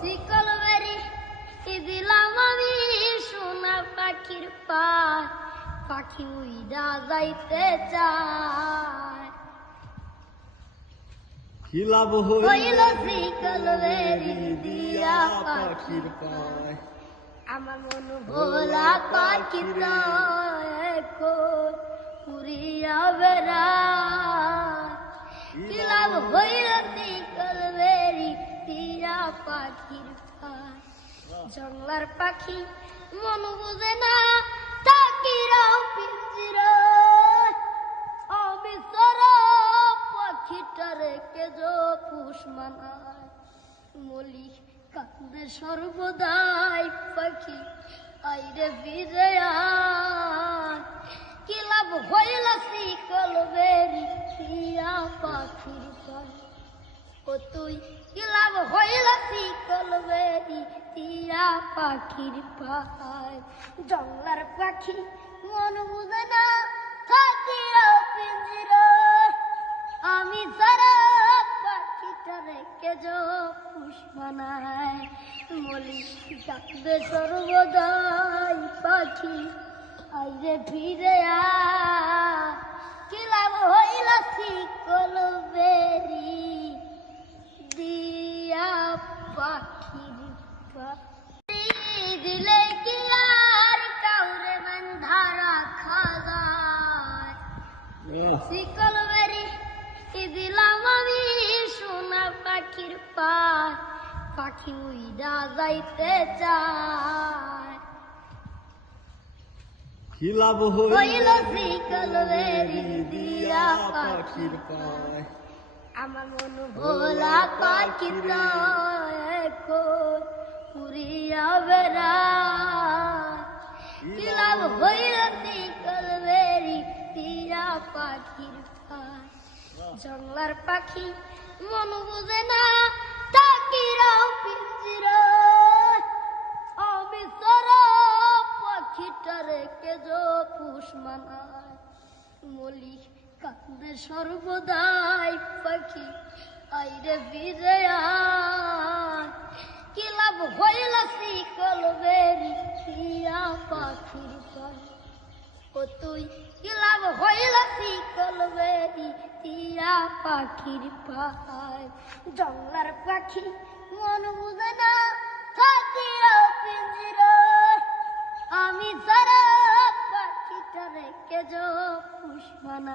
শিকল বেরি দিলাম আমি সোনা পাখির পায়, পাখি উইড়া যাইতে চায়। কি লাভ হইল শিকল বেরি দিয়া পাখির পায়, আমার মন ভোলা পাখি এখন উড়িয়া বেড়ায়। কি লাভ হইল শিকল বেরি দিয়া পাখির পায়, জংলার পাখি মন বুঝে না তাকিরাও পিঞ্জিরায়। আমি সারা পাখিটারে কেজো পুষ মানায়, মলি কান্দে সর্বদাই পাখি আইরে ফিরে আয়। কি লাভ হইল শিকল বেরি দিয়া পাখির পায়, ও তুই কি লাভ হইল শিকল বেরি দিয়া পাখির পায়, জংলার পাখি মন বুঝে না থাকিও পিঞ্জিরায়। আমি সারা পাখিটা রেখে যো পুষ বানায়, মলি ডাকবে সর্বদাই পাখি আইরে ফিরে আয়। কি লাভ হইল শিকল বেরি দিয়া পাখির পায়, দিলে কি আর কাউরে বান্ধা রাখা যায়। শিকল বেরি দিলাম আমি সোনা পাখির পায়, পাখি উইড়া যাইতে চায়। কি লাভ হইল শিকল বেরি দিয়া পাখির পায়, আমার মন ভোলা পাখি এখন উড়িয়া বেড়ায়। কি লাভ হইল শিকল বেরি দিয়া পাখির পায়, জংলার পাখি মন বুঝে না তাকিরাও পিঞ্জিরায়। আমি সারা পাখিটারে কেজো পুষ মানায়, মলি কান্দে সর্বদাই পাখি আইরে ফিরে আয়। কি লাভ হইল শিকল বেরি দিয়া পাখির পায়, ও তুই কি লাভ হইল শিকল বেরি দিয়া পাখির পায়, জংলার পাখি মন বুঝে না থাকিও পিঞ্জিরায়। আমি সারা পাখিটা রেখে যো পুষ বানায়।